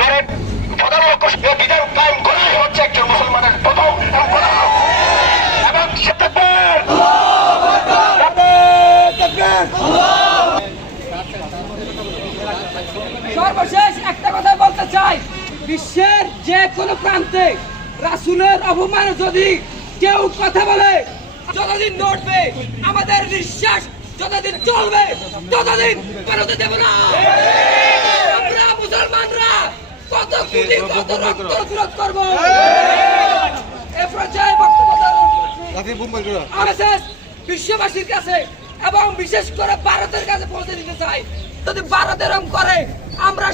ধরে প্রধান লক্ষ্য বিধান কায়েম করাই হচ্ছে একজন মুসলমানের প্রথম এবং সে তাকবীর। সর্বশেষ একটা কথা বলতে চাই, বিশ্বের যে কোনো প্রান্তে রাসূলের অপমানে যদি কেউ কথা বলে, যতদিন লড়বে আমাদের নিঃশ্বাস যতদিন চলবে ততদিন বেরোতে দেব না। আমরা মুসলমানরা কত কোটি কত রক্ত বিরোধ করবো। এ পর্যায়ে বক্তব্য RSS বিশ্ববাসীর কাছে এবং বিশেষ করে ভারতের কাছে পৌঁছে দিতে চাই, যদি ভারত এরকম করে আমরা